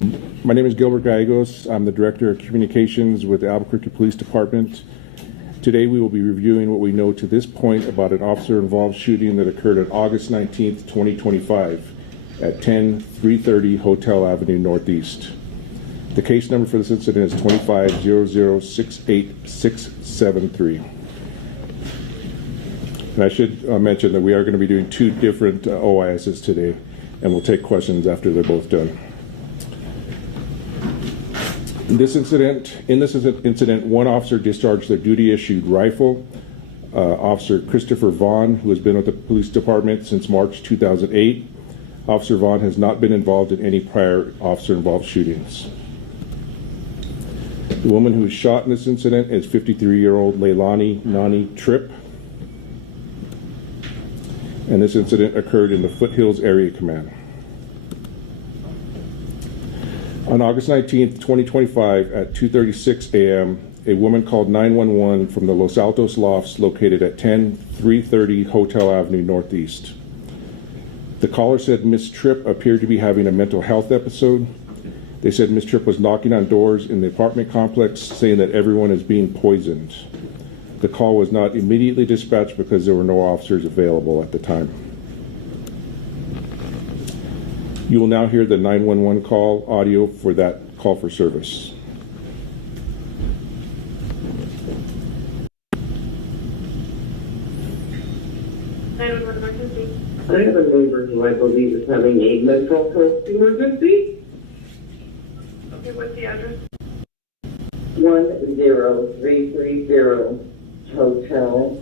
My name is Gilbert Gallegos. I'm the Director of Communications with the Albuquerque Police Department. Today we will be reviewing what we know to this point about an officer-involved shooting that occurred on August 19th, 2025 at 10330 Hotel Avenue Northeast. The case number for this incident is 25-00-68673. And I should mention that we are going to be doing two different OISs today, and we'll take questions after they're both done. In this incident, one officer discharged their duty-issued rifle. Officer Christopher Vaughn, who has been with the police department since March 2008. Officer Vaughn has not been involved in any prior officer-involved shootings. The woman who was shot in this incident is 53-year-old Leilani Nani Tripp. And this incident occurred in the Foothills Area Command. On August 19th, 2025 at 2:36 a.m., a woman called 911 from the Los Altos Lofts located at 10330 Hotel Avenue Northeast. The caller said Miss Tripp appeared to be having a mental health episode. They said Miss Tripp was knocking on doors in the apartment complex saying that everyone is being poisoned. The call was not immediately dispatched because there were no officers available at the time. You will now hear the 911 call audio for that call for service. I have a neighbor who I believe is having a mental health emergency. Okay, what's the address? 10330 Hotel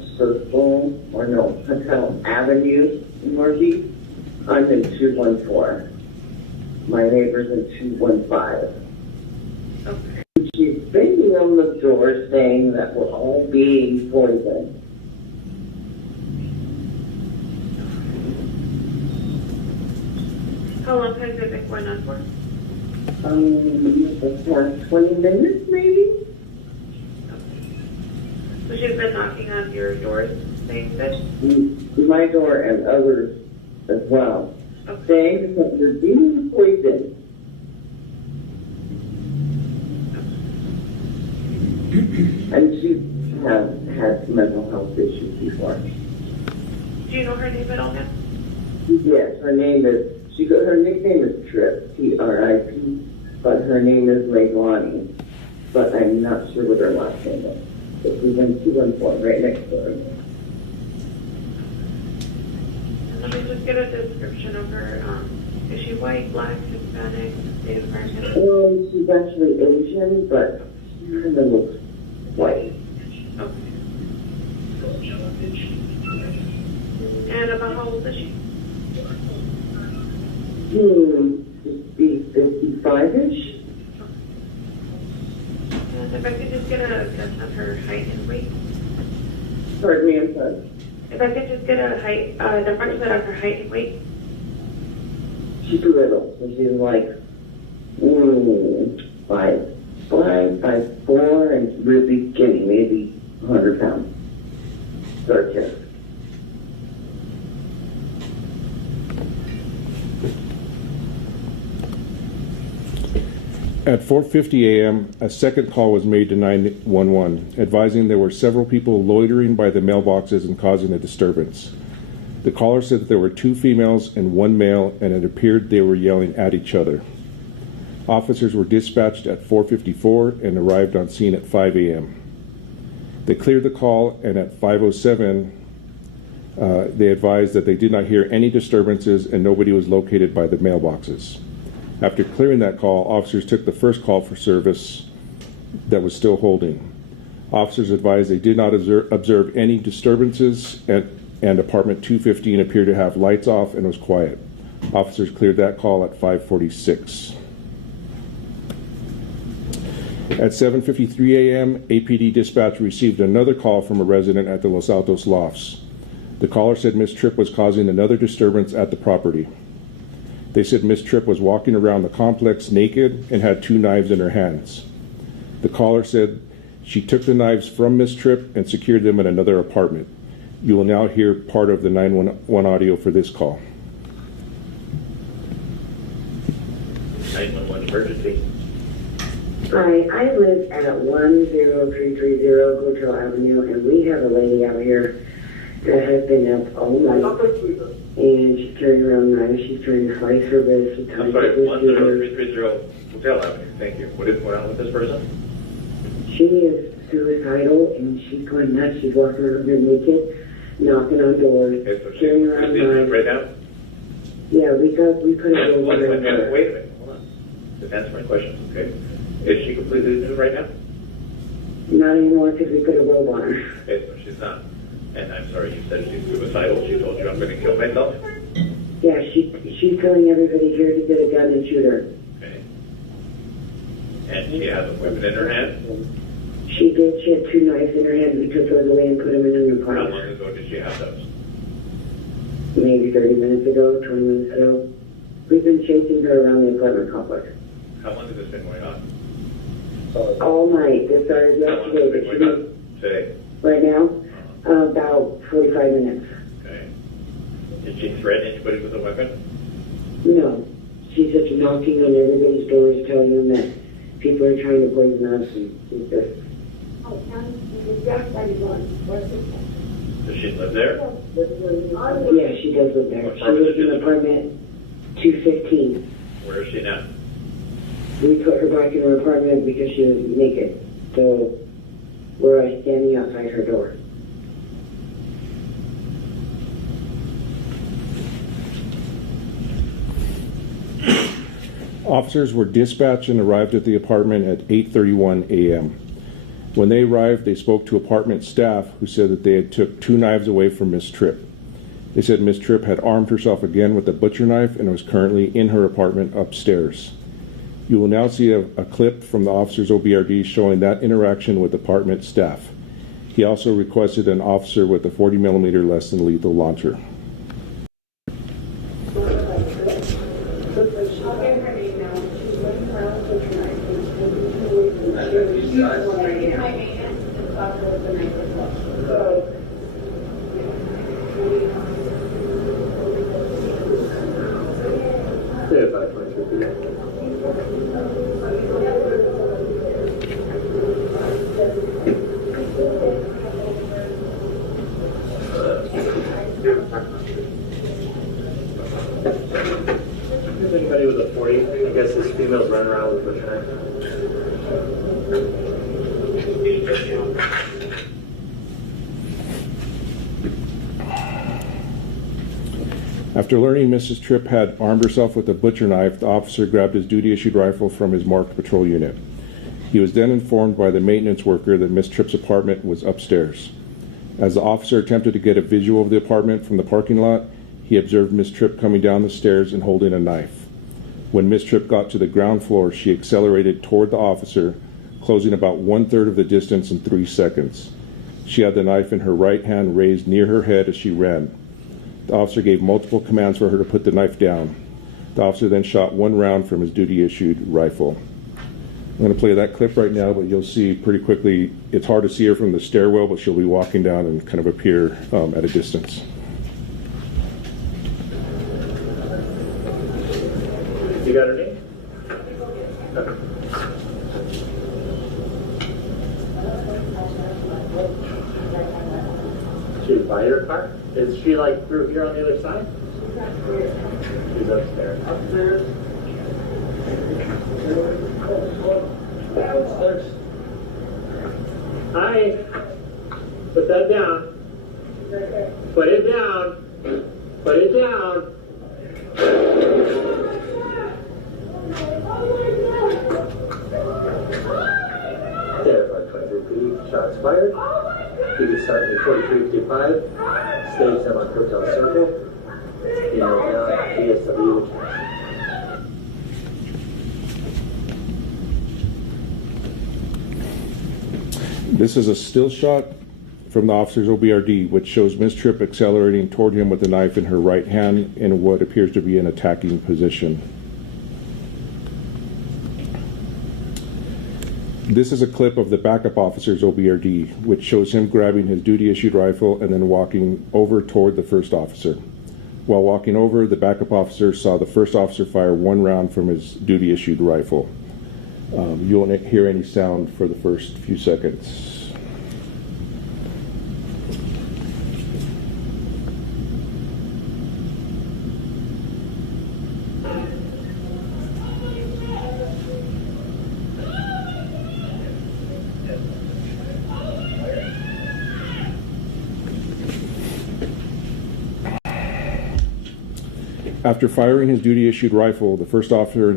Avenue Northeast. I'm in 214. My neighbor's in 215. Okay. She's banging on the door saying that we're all being poisoned. How long has it been going on for? The past 20 minutes maybe? Okay. So she's been knocking on your doors saying this? My door and others as well. Okay. Saying that we're being poisoned. And she has had mental health issues before. Do you know her name at all now? Yes, her nickname is Tripp, T-R-I-P, but her name is Leilani. But I'm not sure what her last name is. But she's in 214, right next to her. And let me just get a description of her. Is she white, black, Hispanic, Native American? She's actually Asian, but she kind of looks white. Okay. And about how old is she? Just be 55-ish. And if I could just get a guess of her height and weight? Pardon me, I'm sorry. If I could just get a height, the approximate of her height and weight? She's little, so she's like 5'5", 5'4", and really skinny, maybe 100 pounds. Short chest. At 4:50 a.m., a second call was made to 911, advising there were several people loitering by the mailboxes and causing a disturbance. The caller said that there were two females and one male, and it appeared they were yelling at each other. Officers were dispatched at 4:54 and arrived on scene at 5 a.m. They cleared the call, and at 5:07, they advised that they did not hear any disturbances and nobody was located by the mailboxes. After clearing that call, officers took the first call for service that was still holding. Officers advised they did not observe any disturbances, and apartment 215 appeared to have lights off and was quiet. Officers cleared that call at 5:46. At 7:53 a.m., APD dispatch received another call from a resident at the Los Altos Lofts. The caller said Miss Tripp was causing another disturbance at the property. They said Miss Tripp was walking around the complex naked and had two knives in her hands. The caller said she took the knives from Miss Tripp and secured them in another apartment. You will now hear part of the 911 audio for this call. 911 emergency. Hi, I live at 10330 Hotel Avenue, and we have a lady out here that has been up all night, and she's carrying around knives. She's trying to slice her wrist. She's I'm trying to sorry, twist her. 10330 Hotel Avenue. Thank you. What is going on with this person? She is suicidal, and she's going nuts. She's walking around here naked, knocking on doors, Okay, so she's carrying around knives. right now? Yeah, we put a little Wait a bit minute, her. wait a minute. Hold on. Just answer my question, okay? Is she completely nude right now? Not anymore because we put a robe on her. Okay, so she's not. And I'm sorry, you said she's suicidal. She told you I'm going to kill myself? Yeah, she's telling everybody here to get a gun and shoot her. Okay. And she has a weapon in her hand? She did. She had 2 knives in her hand. We took those away and put them in an How long apartment. ago did she have those? Maybe 30 minutes ago, 20 minutes ago. We've been chasing her around the apartment complex. How long has this been going on? All night. This started How long has yesterday, it but been she going did on today? right now, about 45 minutes. Okay. Did she threaten anybody with a weapon? No. She's just knocking on everybody's doors, telling them that people are trying to poison us and she's just... Does she live there? Yeah, she does live there. She lives in apartment 215. Where is she now? We put her back in her apartment because she was naked. So we're standing outside her door. Officers were dispatched and arrived at the apartment at 8:31 a.m. When they arrived, they spoke to apartment staff who said that they had took 2 knives away from Miss Tripp. They said Miss Tripp had armed herself again with a butcher knife and was currently in her apartment upstairs. You will now see a clip from the officer's OBRD showing that interaction with apartment staff. He also requested an officer with a 40mm less than lethal launcher. Is anybody with a 40? I guess this female's running around with a butcher After learning Mrs. Tripp had armed herself with a butcher knife, the officer grabbed his duty-issued rifle from his marked patrol unit. He was then informed by the maintenance worker that Miss Tripp's apartment was upstairs. As the officer attempted to get a visual of the apartment from the parking lot, he observed Miss Tripp coming down the stairs and holding a knife. When Miss Tripp got to the ground floor, she accelerated toward the officer, closing about 1/3 of the distance in 3 seconds. She had the knife in her right hand raised near her head as she ran. The officer gave multiple commands for her to put the knife down. The officer then shot 1 round from his duty-issued rifle. I'm going to play that clip right now, but you'll see pretty quickly, it's hard to see her from the stairwell, but she'll be walking down and kind of appear at a distance. You got her name? She was by your car? Is she like through here on the other side? She's upstairs. Upstairs. Downstairs. Hi. Put that down. Put it down. Put it down. There, 523, shots fired. You can start in 4355, stage them on Hotel Circle. You know, now, DSW. This is a still shot from the officer's OBRD, which shows Miss Tripp accelerating toward him with the knife in her right hand in what appears to be an attacking position. This is a clip of the backup officer's OBRD, which shows him grabbing his duty-issued rifle and then walking over toward the first officer. While walking over, the backup officer saw the first officer fire one round from his duty-issued rifle. You won't hear any sound for the first few seconds. After firing his duty-issued rifle, the first officer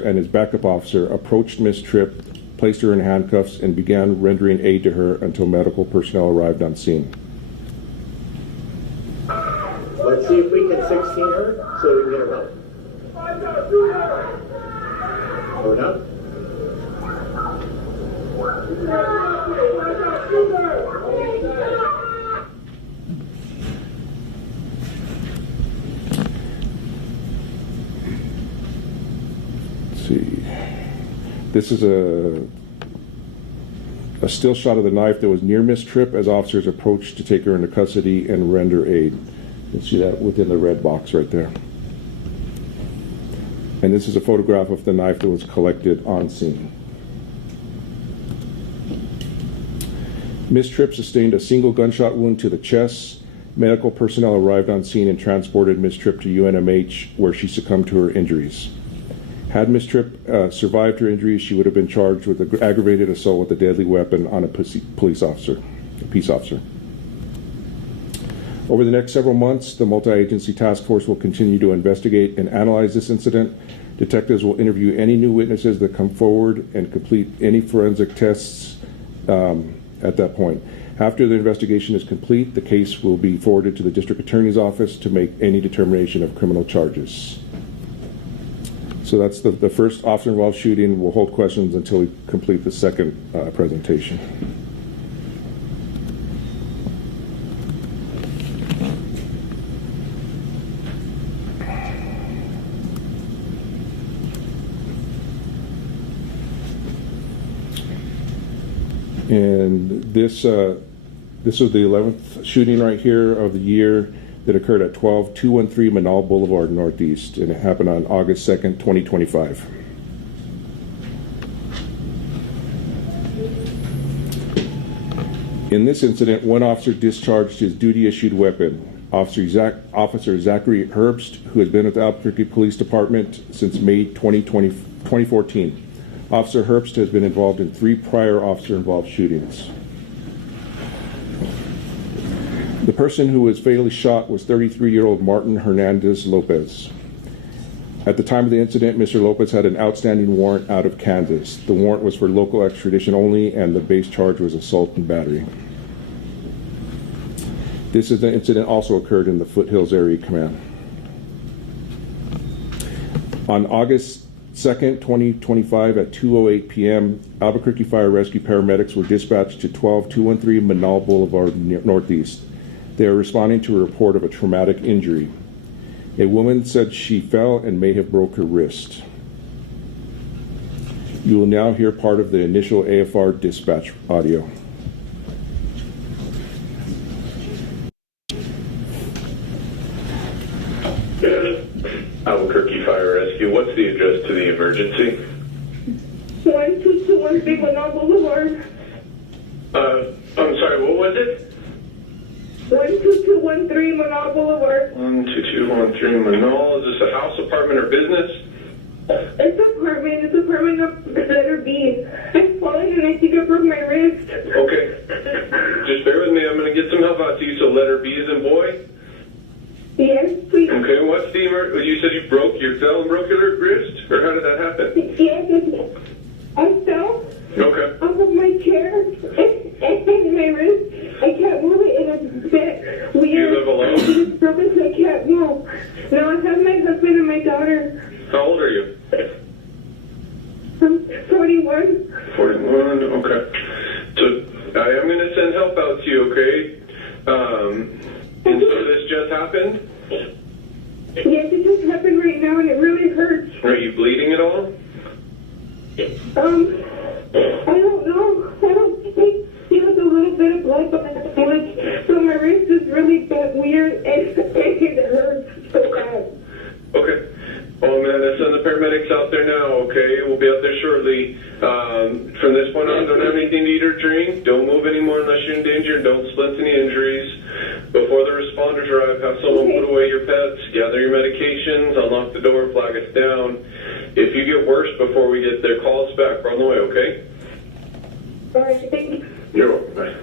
and his backup officer approached Miss Tripp, placed her in handcuffs, and began rendering aid to her until medical personnel arrived on scene. Let's see if we can 16 her so we can get her home. Hold up. See, this is a still shot of the knife that was near Miss Tripp as officers approached to take her into custody and render aid. You can see that within the red box right there. And this is a photograph of the knife that was collected on scene. Miss Tripp sustained a single gunshot wound to the chest. Medical personnel arrived on scene and transported Miss Tripp to UNMH, where she succumbed to her injuries. Had Miss Tripp survived her injuries, she would have been charged with aggravated assault with a deadly weapon on a peace officer. Over the next several months, the multi-agency task force will continue to investigate and analyze this incident. Detectives will interview any new witnesses that come forward and complete any forensic tests at that point. After the investigation is complete, the case will be forwarded to the district attorney's office to make any determination of criminal charges. So that's the first officer-involved shooting. We'll hold questions until we complete the second presentation. And this was the 11th shooting right here of the year that occurred at 12213 Manal Boulevard Northeast, and it happened on August 2nd, 2025. In this incident, one officer discharged his duty-issued weapon. Officer Zachary Herbst, who has been with the Albuquerque Police Department since May 2014. Officer Herbst has been involved in 3 prior officer-involved shootings. The person who was fatally shot was 33-year-old Martin Hernandez Lopez. At the time of the incident, Mr. Lopez had an outstanding warrant out of Kansas. The warrant was for local extradition only, and the base charge was assault and battery. This incident also occurred in the Foothills Area Command. On August 2nd, 2025 at 2:08 p.m., Albuquerque Fire Rescue paramedics were dispatched to 12213 Manal Boulevard Northeast. They are responding to a report of a traumatic injury. A woman said she fell and may have broke her wrist. You will now hear part of the initial AFR dispatch audio. Albuquerque Fire Rescue, what's the address to the emergency? 12213 Manal Boulevard. I'm sorry, what was it? 12213 Manal Boulevard. 12213 Manal. Is this a house, apartment, or business? It's apartment. It's apartment of letter B. I'm falling and I think I broke my wrist. Okay. Just bear with me. I'm going to get some help out to you. So letter B is in boy? Yes, please. Okay, what's the you said you fell and broke your wrist? Or how did that happen? Yes, I fell Okay. off of my chair and my wrist. I can't move it, and it's a bit weird. You live alone? It's broken, so I can't move. No, I have my husband and my daughter. How old are you? I'm 41. 41, okay. So I am going to send help out to you, okay? And so this just happened? Yes, it just happened right now, and it really hurts. Are you bleeding at all? I don't know. I don't think there's a little bit of blood, but I feel like so my wrist is really weird, and it hurts. out there now, okay? We'll be out there shortly. From this point on, don't have anything to eat or drink. Don't move anymore unless you're in danger. Don't splint any injuries. Before the responders arrive, have someone put away your pets, gather your medications, unlock the door, flag us down. If you get worse before we get there, call us back. We're on the way, okay? All right, thank you. You're welcome. Bye.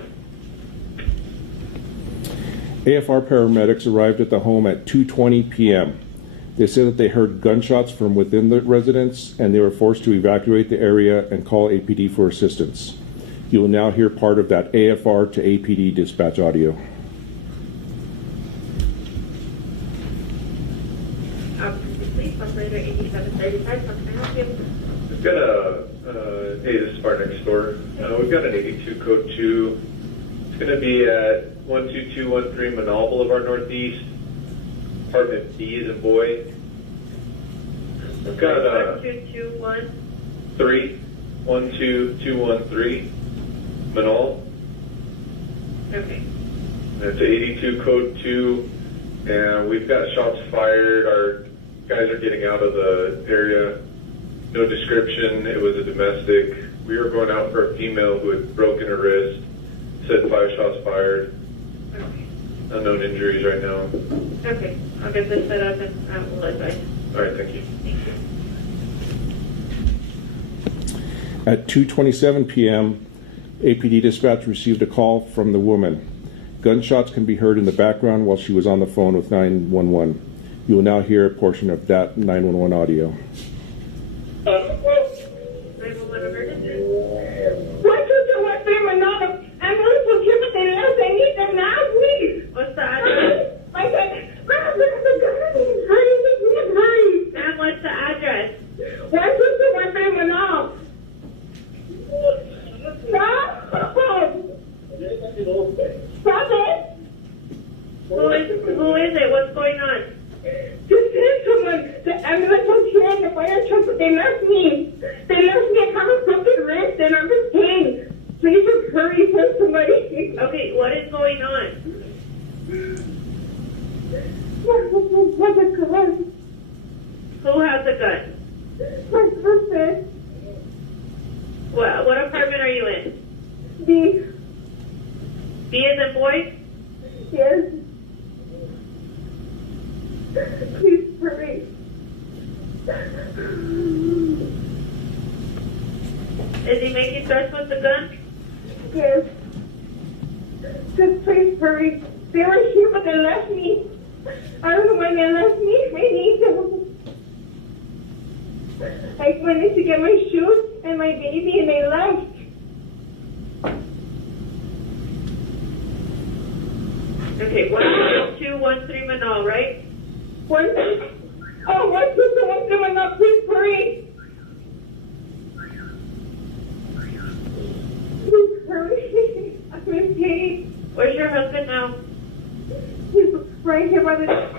AFR paramedics arrived at the home at 2:20 p.m. They said that they heard gunshots from within the residence and they were forced to evacuate the area and call APD for assistance. You will now hear part of that AFR to APD dispatch audio. Police operator 8735, how can I help you? We've got hey, this is Bar next door. We've got an 82 code 2. It's going to be at 12213 Manal Boulevard Northeast. Apartment B is a boy. We've got 1221. 12213 Manal. Okay. It's an 82 code 2, and we've got shots fired. Our guys are getting out of the area. No description. It was a domestic. We were going out for a female who had broken her wrist. Said 5 shots fired. Okay. Unknown injuries right now. Okay. I'll get this set up and we'll advise. All right, thank you. Thank you. At 2:27 p.m., APD dispatch received a call from the woman. Gunshots can be heard in the background while she was on the phone with 911. You will now hear a portion of that 911 audio. 911 emergency. What's the address? Ma'am, what's the address? Who is it? What's going on? The ambulance was here and the fire truck, but they left me. They left me. I have a broken wrist and I'm in pain. Please just hurry, send somebody. Okay, what is going on? What's a gun? Who has a gun? My sister. What apartment are you in? B. B as in boy? Yes. Please hurry. Is he making threats with the gun? Yes. Just please hurry. They were here, but they left me. I don't know why they left me. I need them. I went in to get my shoes and my baby, and they left. Okay, 12213 Manal, right? One sister, one coming up. Please hurry. Please hurry. I'm in pain. Where's your husband now? He's right here by the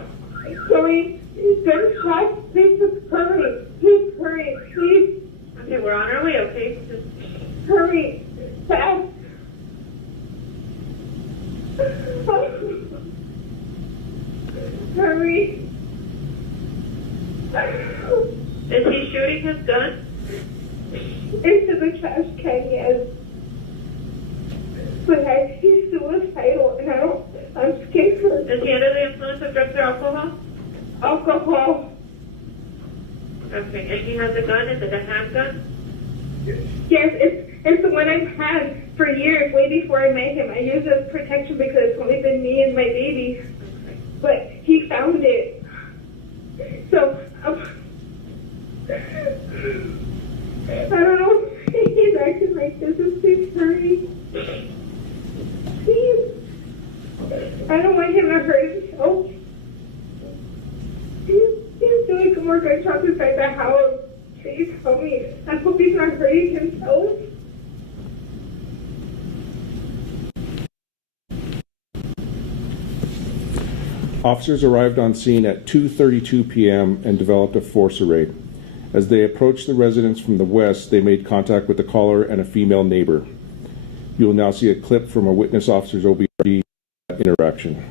story. He's gunshot. Please just hurry. Please hurry. Please Okay, we're on our way, okay? Just hurry. Fast. Hurry. is he shooting his gun? Into the trash can, yes. But he's suicidal, and I'm scared for Is he under the influence of drugs or alcohol? alcohol. Okay, and he has a gun? Is it a handgun? Yes, it's the one I've had for years, way before I met him. I use it as protection because it's only been me and my baby. Okay. But he found it. So, I don't know. He's acting like this. Please hurry. Please. I don't want him to hurt himself. He's doing more gunshots inside the house. Please help me. I hope he's not hurting himself. Officers arrived on scene at 2:32 p.m. and developed a force array. As they approached the residence from the west, they made contact with the caller and a female neighbor. You will now see a clip from a witness officer's OBRD interaction.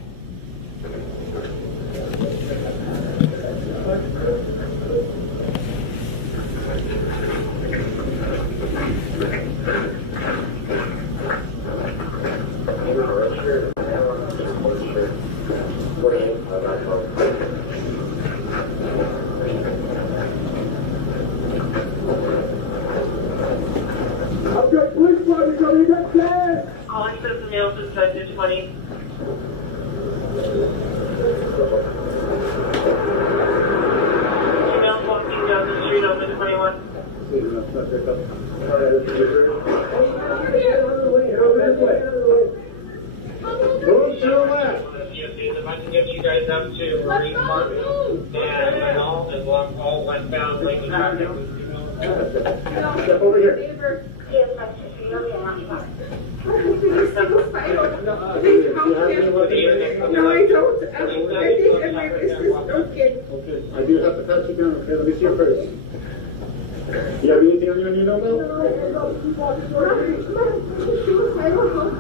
males inside the 20. Females walking down the street on the 21. Move to the left. If I can get you guys up to Marine Park and all westbound lane traffic. Step over here. No, I don't. I think my business is broken. Okay, I do have to pat you down. Okay, let me see your purse. You have anything on you and you know about?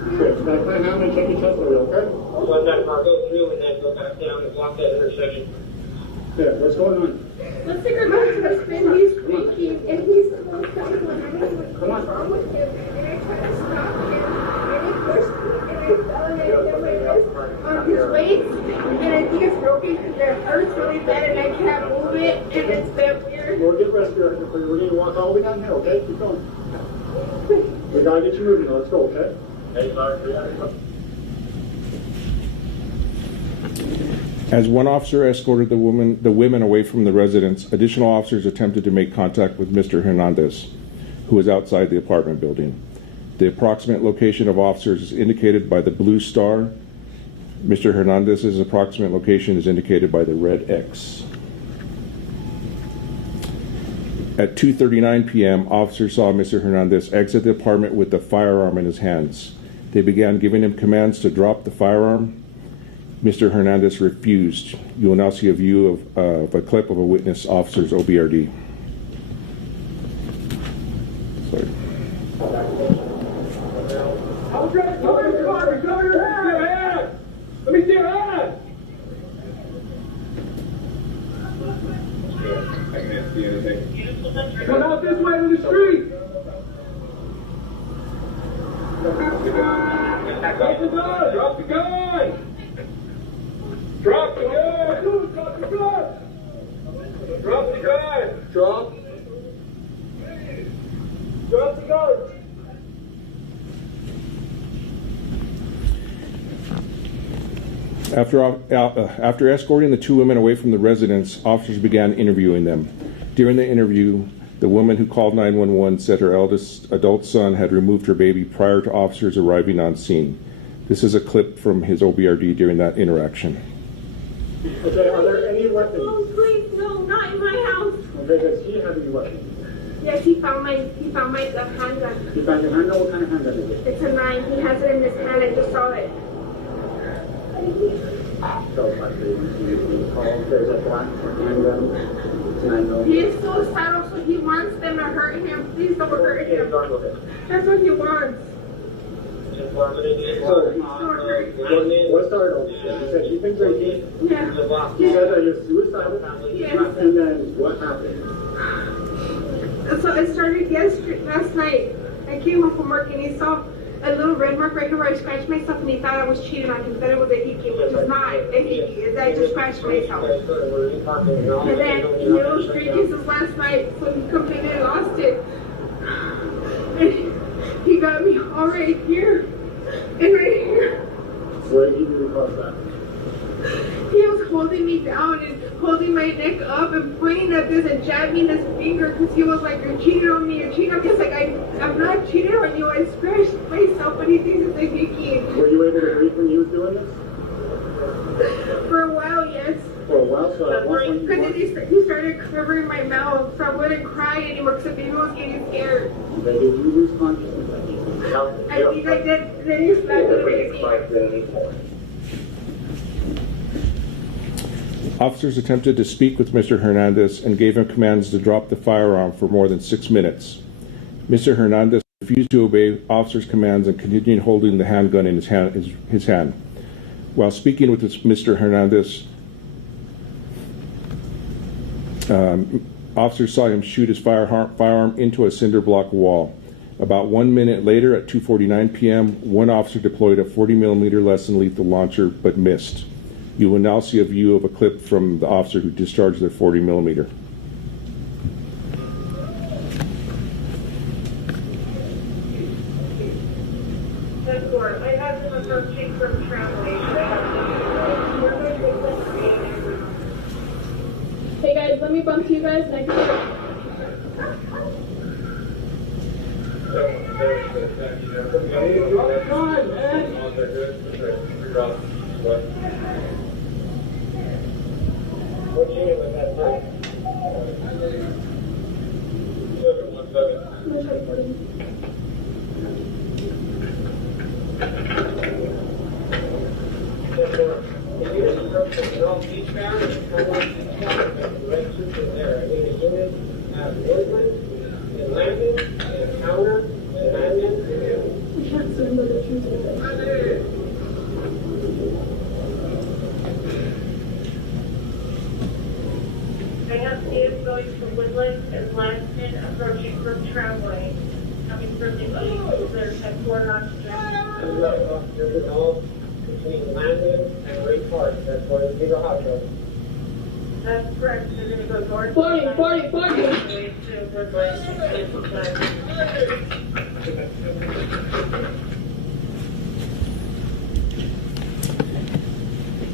Good. Back my hand and check your chest area, okay? Let that car go through and then go back down and block that intersection. Yeah, what's going on? Let's take our husband. He's speaking and he's so excited. Come on. Wrong with him, and I tried to stop him, and he pushed me, and I fell and I hit my wrist on his waist, and I think it's broken because it hurts really bad, and I can't move it, and it's been weird. We'll get respirator for you. We're going to walk all the way down here, okay? Keep going. We got to get you moving. Let's go, okay? Hey, sorry. As one officer escorted the women away from the residence, additional officers attempted to make contact with Mr. Hernandez, who was outside the apartment building. The approximate location of officers is indicated by the blue star. Mr. Hernandez's approximate location is indicated by the red X. At 2:39 p.m., officers saw Mr. Hernandez exit the apartment with the firearm in his hands. They began giving him commands to drop the firearm. Mr. Hernandez refused. You will now see a view of a clip of a witness officer's OBRD. Sorry. Let me see your hand! I can't see anything. Come out this way to the street! Drop the gun! Drop the gun! Drop the gun! Drop the gun! Drop the gun! Drop. Drop the gun! After escorting the two women away from the residence, officers began interviewing them. During the interview, the woman who called 911 said her eldest adult son had removed her baby prior to officers arriving on scene. This is a clip from his OBRD during that interaction. Okay, are there any weapons? Oh, please, no, not in my house. Okay, does he have any weapons? Yes, he found my handgun. You found your handgun? What kind of handgun is it? It's a 9. He has it in his hand. I just saw it. So, there's a black handgun. It's 9mm. He is suicidal, so he wants them to hurt him. Please don't hurt him. That's what he wants. What started all this? He said she's been drinking. Yeah. He said that you're suicidal. Yes. And then what happened? So it started last night. I came home from work and he saw a little red mark right here where I scratched myself and he thought I was cheating on him. That it was a hickey, which is not a hickey. Is I just scratched myself. And then he hit those 3 pieces last night, so he completely lost it. And he got me all right here and right here. Where did he do the cause that? He was holding me down and holding my neck up and pointing at this and jabbing his finger because he was like, you're cheating on me, you're cheating on me. It's like, I'm not cheating on you, I scratched myself, but he thinks it's a hickey. Were you able to breathe when he was doing this? For a while, yes. For a while, so at one point Because then he started covering my mouth, so I wouldn't cry anymore because the baby was getting scared. Did you lose consciousness? I think I did. Then he slapped me. Officers attempted to speak with Mr. Hernandez and gave him commands to drop the firearm for more than 6 minutes. Mr. Hernandez refused to obey officers' commands and continued holding the handgun in his hand. While speaking with Mr. Hernandez, officers saw him shoot his firearm into a cinder block wall. About 1 minute later, at 2:49 p.m., one officer deployed a 40mm less than lethal launcher but missed. You will now see a view of a clip from the officer who discharged their 40mm. The report. I have them approaching from traveling. Hey guys, let me bump to you guys and I can What unit was that for? I can't see what the truth is. I have kids going from Woodland and Lansing approaching from Tramway, coming from the east. There's a quarter oxygen. Between Landon and Ray Park, that's where the bigger hot tub. That's correct. They're going to go north. 40, 40, 40. Way to Woodland and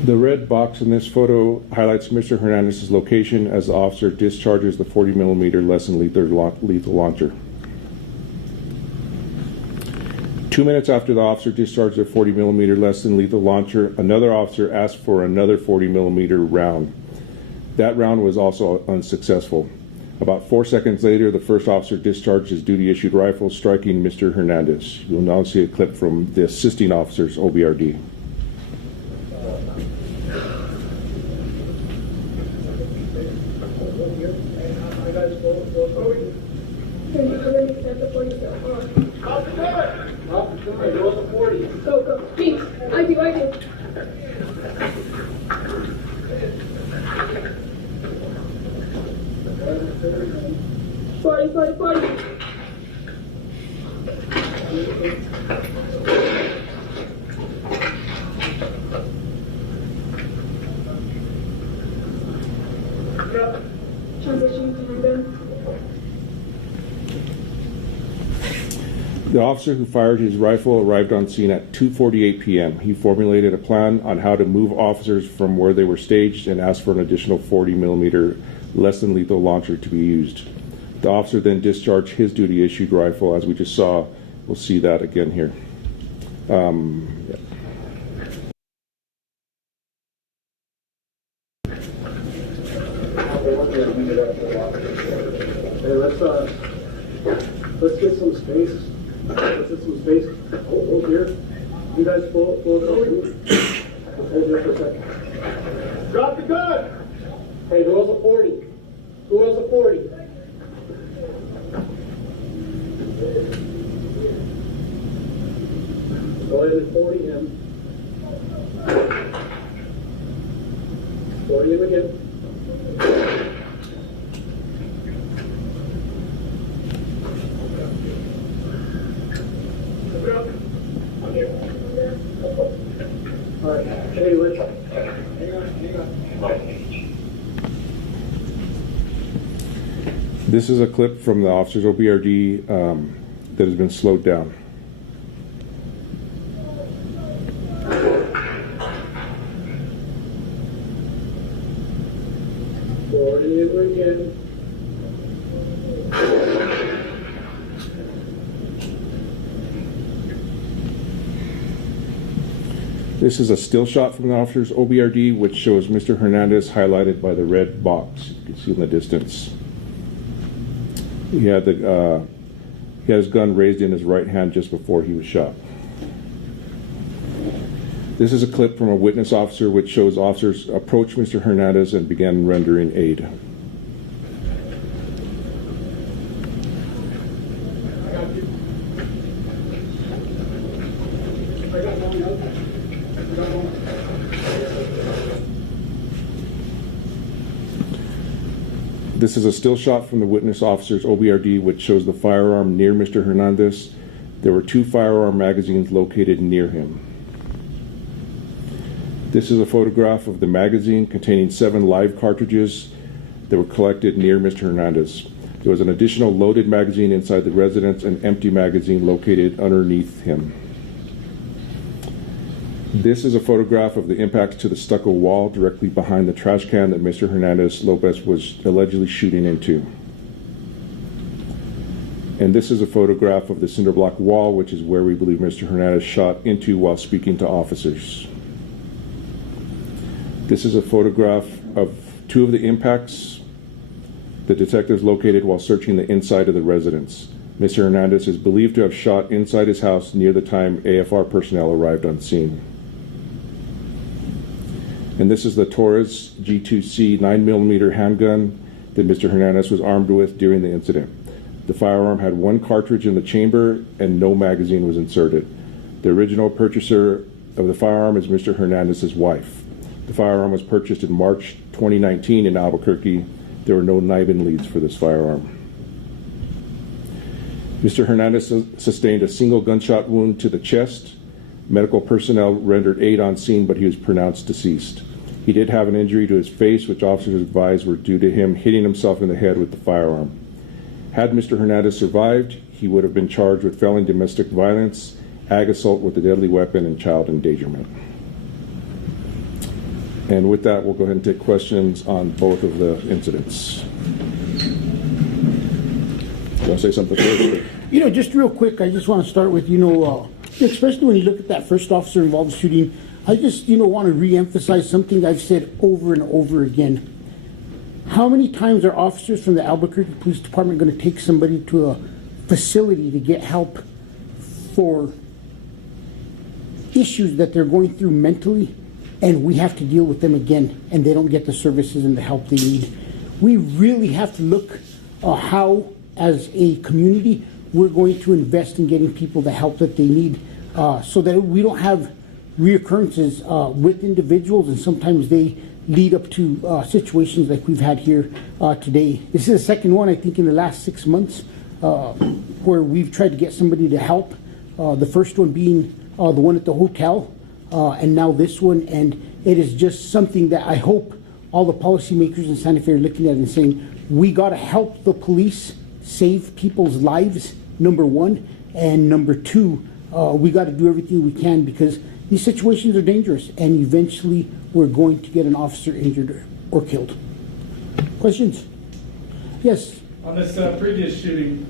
The red box in this photo highlights Mr. Hernandez's location as the officer discharges the 40 millimeter less than lethal launcher. 2 minutes after the officer discharged the 40 millimeter less than lethal launcher, another officer asked for another 40 millimeter round. That round was also unsuccessful. About 4 seconds later, the first officer discharged his duty issued rifle, striking Mr. Hernandez. You'll now see a clip from the assisting officer's OBRD. Go, go. Beat. I do. 40, 40, 40. Transition to handgun. The officer who fired his rifle arrived on scene at 2:48 p.m. He formulated a plan on how to move officers from where they were staged and asked for an additional 40 millimeter less than lethal launcher to be used. The officer then discharged his duty issued rifle, as we just saw. We'll see that again here. Yeah. Hey, let's get some space. Let's get some space. Hold here. You guys hold here for a second. Drop the gun! Hey, who has a 40? Who has a 40? Go ahead and 40 him. 40 him again. All right, hey, let's hang on. This is a clip from the officer's OBRD that has been slowed down. Again. This is a still shot from the officer's OBRD, which shows Mr. Hernandez highlighted by the red box. You can see in the distance. He had his gun raised in his right hand just before he was shot. This is a clip from a witness officer, which shows officers approach Mr. Hernandez and began rendering aid. This is a still shot from the witness officer's OBRD, which shows the firearm near Mr. Hernandez. There were 2 firearm magazines located near him. This is a photograph of the magazine containing 7 live cartridges that were collected near Mr. Hernandez. There was an additional loaded magazine inside the residence and empty magazine located underneath him. This is a photograph of the impacts to the stucco wall directly behind the trash can that Mr. Hernandez Lopez was allegedly shooting into. And this is a photograph of the cinder block wall, which is where we believe Mr. Hernandez shot into while speaking to officers. This is a photograph of two of the impacts the detectives located while searching the inside of the residence. Mr. Hernandez is believed to have shot inside his house near the time AFR personnel arrived on scene. And this is the Taurus G2C 9mm handgun that Mr. Hernandez was armed with during the incident. The firearm had one cartridge in the chamber and no magazine was inserted. The original purchaser of the firearm is Mr. Hernandez's wife. The firearm was purchased in March 2019 in Albuquerque. There were no NIBIN leads for this firearm. Mr. Hernandez sustained a single gunshot wound to the chest. Medical personnel rendered aid on scene, but he was pronounced deceased. He did have an injury to his face, which officers advised were due to him hitting himself in the head with the firearm. Had Mr. Hernandez survived, he would have been charged with felony domestic violence, ag assault with a deadly weapon, and child endangerment. And with that, we'll go ahead and take questions on both of the incidents. You want to say something first? You know, just real quick, I just want to start with, especially when you look at that first officer involved in the shooting, I just, want to re-emphasize something I've said over and over again. How many times are officers from the Albuquerque Police Department going to take somebody to a facility to get help for issues that they're going through mentally, and we have to deal with them again, and they don't get the services and the help they need? We really have to look how, as a community, we're going to invest in getting people the help that they need, so that we don't have reoccurrences with individuals, and sometimes they lead up to situations like we've had here today. This is the second one, I think, in the last 6 months where we've tried to get somebody to help. The first one being the one at the hotel, and now this one. And it is just something that I hope all the policymakers in Santa Fe are looking at and saying, we got to help the police save people's lives, number one. And number two, we got to do everything we can, because these situations are dangerous, and eventually we're going to get an officer injured or killed. Questions? Yes. On this previous shooting,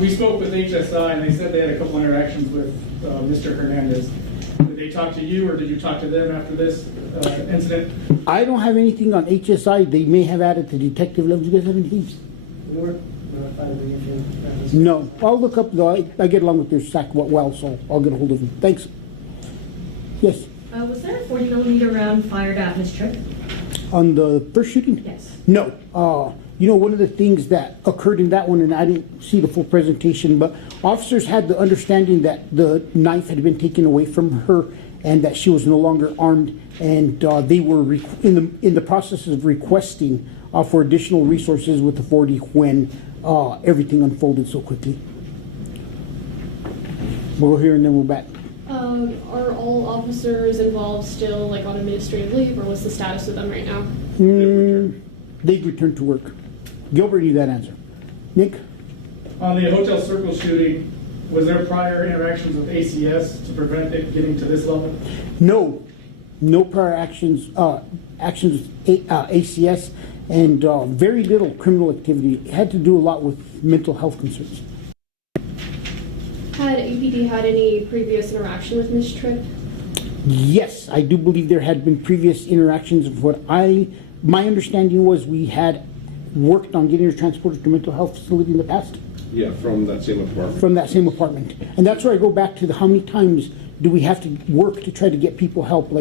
we spoke with HSI, and they said they had a couple interactions with Mr. Hernandez. Did they talk to you, or did you talk to them after this incident? I don't have anything on HSI. They may have added to detective level. Do you guys have anything? No. I'll look up, though. I get along with their SAC well, so I'll get a hold of them. Thanks. Yes? Was there a 40mm round fired at Ms. Tripp? On the first shooting? Yes. No. One of the things that occurred in that one, and I didn't see the full presentation, but officers had the understanding that the knife had been taken away from her and that she was no longer armed, and they were in the process of requesting for additional resources with the 40 when everything unfolded so quickly. We'll go here and then we're back. Are all officers involved still on administrative leave, or what's the status of them right now? They've returned to work. Gilbert, knew that answer. Nick? On the Hotel Circle shooting, was there prior interactions with ACS to prevent it getting to this level? No prior actions with ACS, and very little criminal activity. It had to do a lot with mental health concerns. Had APD had any previous interaction with Ms. Tripp? Yes, I do believe there had been previous interactions. My understanding was we had worked on getting her transported to a mental health facility in the past. Yeah, from that same apartment. From that same apartment. And that's where I go back to how many times do we have to work to try to get people help?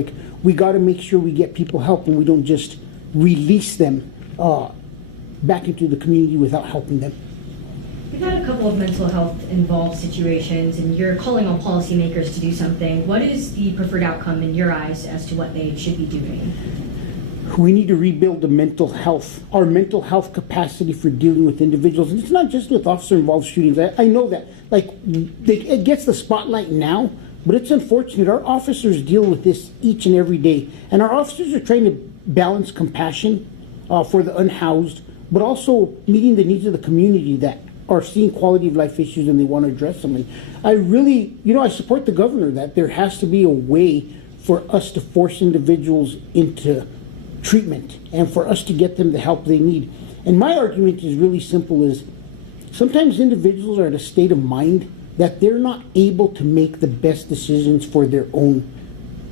We got to make sure we get people help, and we don't just release them back into the community without helping them. We've had a couple of mental health involved situations, and you're calling on policymakers to do something. What is the preferred outcome in your eyes as to what they should be doing? We need to rebuild our mental health capacity for dealing with individuals. And it's not just with officer-involved shootings. I know that, it gets the spotlight now, but it's unfortunate. Our officers deal with this each and every day. And our officers are trying to balance compassion for the unhoused, but also meeting the needs of the community that are seeing quality of life issues and they want to address them. And I really, I support the governor that there has to be a way for us to force individuals into treatment and for us to get them the help they need. And my argument is really simple: is sometimes individuals are in a state of mind that they're not able to make the best decisions for their own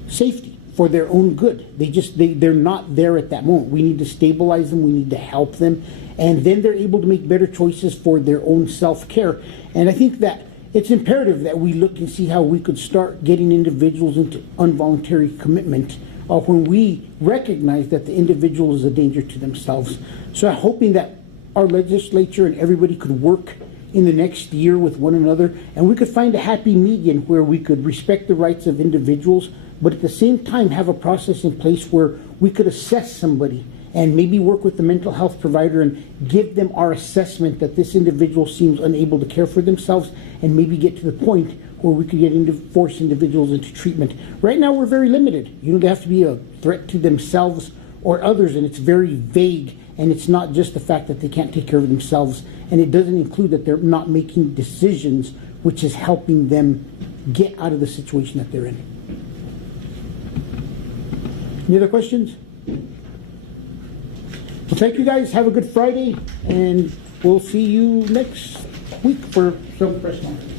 safety, for their own good. They're not there at that moment. We need to stabilize them, we need to help them, and then they're able to make better choices for their own self-care. And I think that it's imperative that we look and see how we could start getting individuals into involuntary commitment when we recognize that the individual is a danger to themselves. So I'm hoping that our legislature and everybody could work in the next year with one another, and we could find a happy median where we could respect the rights of individuals, but at the same time have a process in place where we could assess somebody and maybe work with the mental health provider and give them our assessment that this individual seems unable to care for themselves, and maybe get to the point where we could force individuals into treatment. Right now we're very limited. They have to be a threat to themselves or others, and it's very vague, and it's not just the fact that they can't take care of themselves, and it doesn't include that they're not making decisions which is helping them get out of the situation that they're in. Any other questions? Well, thank you guys. Have a good Friday, and we'll see you next week for some press conference.